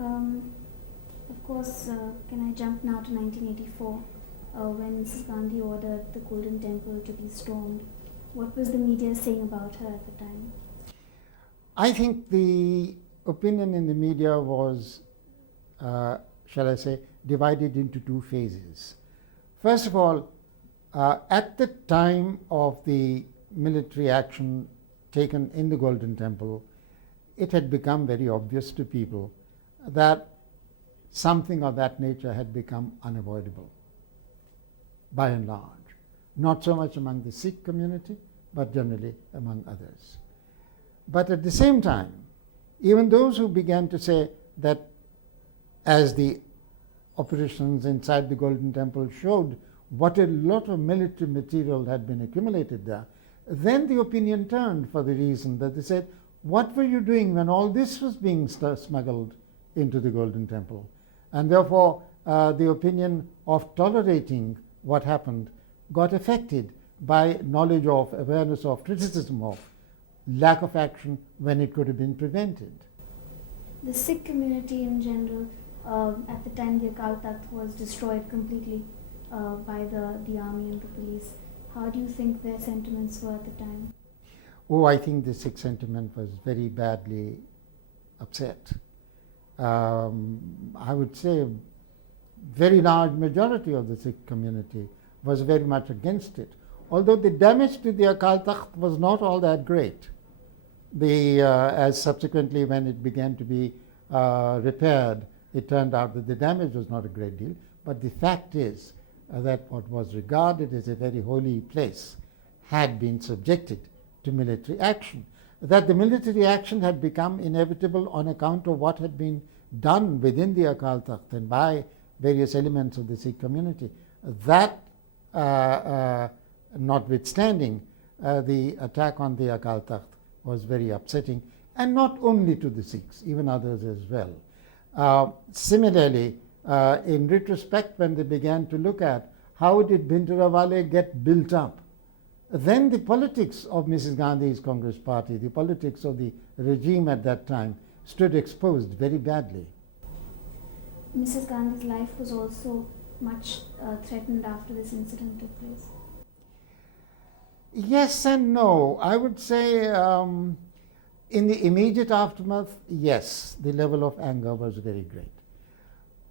Um, of course, can I jump now to 1984, when Mrs. Gandhi ordered the Golden Temple to be stormed? What was the media saying about her at the time? I think the opinion in the media was, shall I say, divided into two phases. First of all, at the time of the military action taken in the Golden Temple, it had become very obvious to people that something of that nature had become unavoidable, by and large. Not so much among the Sikh community, but generally among others. But at the same time, even those who began to say that, as the operations inside the Golden Temple showed, what a lot of military material had been accumulated there, then the opinion turned for the reason that they said, what were you doing when all this was being smuggled into the Golden Temple? And therefore, the opinion of tolerating what happened got affected by knowledge of, awareness of, criticism of, lack of action when it could have been prevented. The Sikh community in general, at the time the Akal Takht was destroyed completely by the army and the police. How do you think their sentiments were at the time? Oh, I think the Sikh sentiment was very badly upset. I would say a very large majority of the Sikh community was very much against it, although the damage to the Akal Takht was not all that great. As subsequently when it began to be repaired, it turned out that the damage was not a great deal, but the fact is that what was regarded as a very holy place had been subjected to military action. That the military action had become inevitable on account of what had been done within the Akal Takht and by various elements of the Sikh community. That notwithstanding, the attack on the Akal Takht was very upsetting, and not only to the Sikhs, even others as well. Similarly, in retrospect, when they began to look at how did Bhindranwale get built up, then the politics of Mrs. Gandhi's Congress Party, the politics of the regime at that time, stood exposed very badly. Mrs. Gandhi's life was also much threatened after this incident took place. Yes and no. I would say in the immediate aftermath, yes, the level of anger was very great.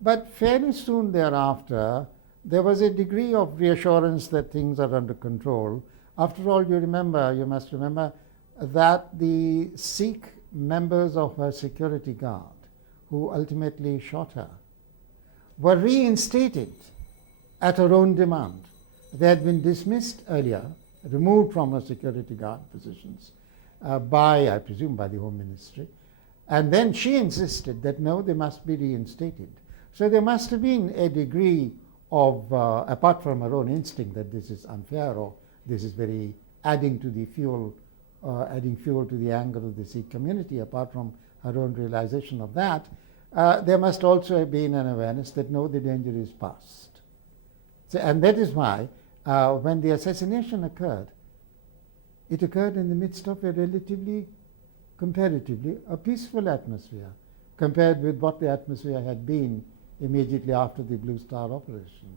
But fairly soon thereafter, there was a degree of reassurance that things are under control. After all, you must remember that the Sikh members of her security guard, who ultimately shot her, were reinstated at her own demand. They had been dismissed earlier, removed from her security guard positions by, I presume, by the Home Ministry. And then she insisted that no, they must be reinstated. So there must have been a degree of, apart from her own instinct that this is unfair or this is very adding to the fuel, adding fuel to the anger of the Sikh community, apart from her own realization of that, there must also have been an awareness that no, the danger is past. So, and that is why when the assassination occurred, it occurred in the midst of a relatively, comparatively, a peaceful atmosphere compared with what the atmosphere had been immediately after the Blue Star operation.